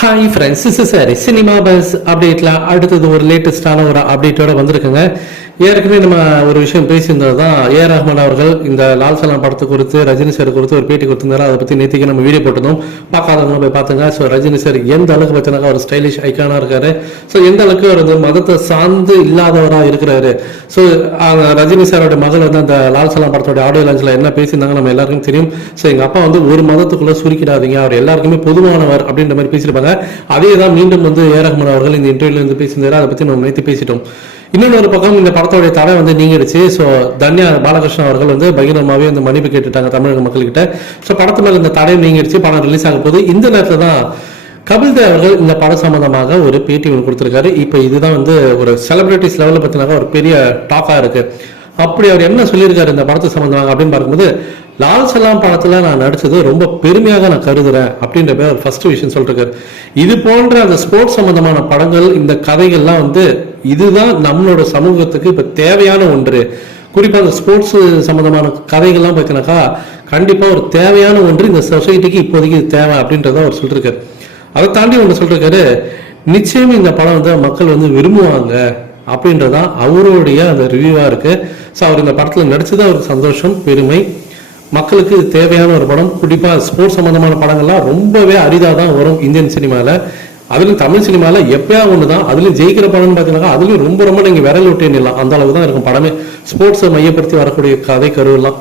Hi friends is சாரி cinema buzz அப்டேட்டில் அடுத்தது ஒரு லேட்டஸ்டான ஒரு அப்டேட்டோட வந்திருக்குங்க. ஏற்கனவே நம்ம ஒரு விஷயம் பேசியிருந்தது தான் ஏ ரஹ்மான் அவர்கள் இந்த லால் சலாம் படத்தை குறித்து ரஜினி சார் கொடுத்து ஒரு பேட்டி கொடுத்திருந்தாரு. அதை பற்றி நேற்றுக்கு நம்ம வீடியோ போட்டிருந்தோம். பார்க்காதவங்க போய் பார்த்துங்க. ஸோ ரஜினி சார் எந்த அளவுக்கு பார்த்தீங்கன்னா ஒரு ஸ்டைலிஷ் ஐக்கானாக இருக்காரு. ஸோ எந்த அளவுக்கு அவர் வந்து மதத்தை சார்ந்து இல்லாதவராக இருக்கிறாரு. ஸோ ரஜினி சாரோட மகள் வந்து அந்த லால் சலாம் படத்தோட ஆடியோ லான்ச்சில் என்ன பேசியிருந்தாங்க நம்ம எல்லாருக்கும் தெரியும். ஸோ எங்கள் அப்பா வந்து ஒரு மதத்துக்குள்ளே சுருக்கிடாதீங்க. அவர் எல்லாருக்குமே பொதுவானவர் அப்படின்ற மாதிரி பேசியிருப்பாங்க. அதே தான் மீண்டும் வந்து ஏ ரஹ்மான் அவர்கள் இந்த இன்டர்வியூல இருந்து பேசியிருந்தாரு. அதை பற்றி நம்ம நேற்று பேசிட்டோம். இன்னொன்று ஒரு பக்கம் இந்த படத்தோடைய தடை வந்து நீங்கிடுச்சு. ஸோ தன்யா பாலகிருஷ்ணன் அவர்கள் வந்து பகிரமாவே வந்து மன்னிப்பு கேட்டுட்டாங்க தமிழக மக்கள்கிட்ட. ஸோ படத்து மேலே இந்த தடையும் நீங்கிடுச்சு படம் ரிலீஸ் ஆக போது இந்த நேரத்தில் தான் கபில் தேவ் அவர்கள் இந்த படம் சம்பந்தமாக ஒரு பேட்டி ஒன்று கொடுத்துருக்காரு. இப்போ இதுதான் வந்து ஒரு செலிபிரிட்டிஸ் லெவலில் பார்த்தீங்கன்னா ஒரு பெரிய டாக்காக இருக்கு. அப்படி அவர் என்ன சொல்லியிருக்காரு இந்த படத்தை சம்பந்தமாக அப்படின்னு பார்க்கும்போது லால் சலாம் படத்துல நான் நடிச்சது ரொம்ப பெருமையாக நான் கருதுறேன் அப்படின்ற பேர் ஃபர்ஸ்ட் விஷயம் சொல்லிருக்காரு. இது போன்ற அந்த ஸ்போர்ட்ஸ் சம்பந்தமான படங்கள் இந்த கதைகள்லாம் வந்து இதுதான் நம்மளோட சமூகத்துக்கு இப்போ தேவையான ஒன்று. குறிப்பா அந்த ஸ்போர்ட்ஸ் சம்பந்தமான கதைகள்லாம் பார்த்தீங்கன்னாக்கா கண்டிப்பா ஒரு தேவையான ஒன்று இந்த சொசைட்டிக்கு இப்போதைக்கு இது தேவை அப்படின்றத அவர் சொல்லியிருக்காரு அதை தாண்டி ஒன்று சொல்லியிருக்காரு நிச்சயம் இந்த படம் வந்து மக்கள் வந்து விரும்புவாங்க அப்படின்றதான் அவருடைய அந்த ரிவ்யூவா இருக்கு. ஸோ அவர் இந்த படத்துல நடிச்சது அவருக்கு சந்தோஷம் பெருமை. மக்களுக்கு தேவையான ஒரு படம். குறிப்பா ஸ்போர்ட்ஸ் சம்மந்தமான படங்கள்லாம் ரொம்பவே அரிதாக தான் வரும் இந்தியன் சினிமாவில் அதுலயும் தமிழ் சினிமால எப்பயா ஒன்று தான் அதுலயும் ஜெயிக்கிற படம்னு பார்த்தீங்கன்னா அதுலயும் ரொம்ப ரொம்ப நீங்க விரல் விட்டே நில்லாம் அந்த அளவு தான் இருக்கும் படமே. ஸ்போர்ட்ஸை மையப்படுத்தி வரக்கூடிய கதை கருவெல்லாம்.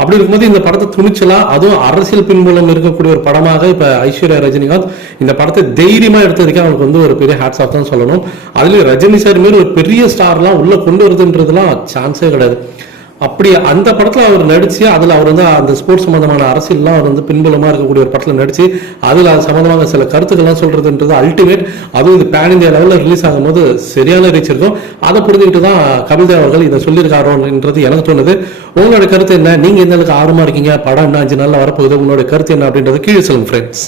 அப்படி இருக்கும்போது இந்த படத்தை துணிச்சலா அதுவும் அரசியல் பின்புலம் இருக்கக்கூடிய ஒரு படமாக இப்ப ஐஸ்வர்யா ரஜினிகாந்த் இந்த படத்தை தைரியமா எடுத்ததுக்கே அவனுக்கு வந்து ஒரு பெரிய ஹேட்ஸ் ஆஃப் தான் சொல்லணும். அதுலயும் ரஜினி சார் மாரி ஒரு பெரிய ஸ்டார்லாம் உள்ள கொண்டு வருதுன்றதுலாம் சான்ஸே கிடையாது. அப்படி அந்த படத்தில் அவர் நடித்து அதில் அவர் வந்து அந்த ஸ்போர்ட்ஸ் சம்மந்தமான அரசியல்லாம் அவர் வந்து பின்புலமாக இருக்கக்கூடிய ஒரு படத்தில் நடித்து அதில் அது சம்மந்தமாக சில கருத்துக்கள்லாம் சொல்கிறதுன்றது அல்டிமேட் அதுவும் இது பேன் இந்தியா லெவலில் ரிலீஸ் ஆகும்போது சரியான ரீச் இருக்கும். அதை புரிஞ்சுக்கிட்டு தான் கவிதா அவர்கள் இதை சொல்லியிருக்காரோன்றது எனக்கு தோணுது. உங்களோட கருத்து என்ன? நீங்கள் எந்த அளவுக்கு ஆர்வமாக இருக்கீங்க? படம் என்ன? அஞ்சு நாளில் வரப்போகுது. உங்களோட கருத்து என்ன அப்படின்றது கீழே சொல்லுங்கள் ஃப்ரெண்ட்ஸ்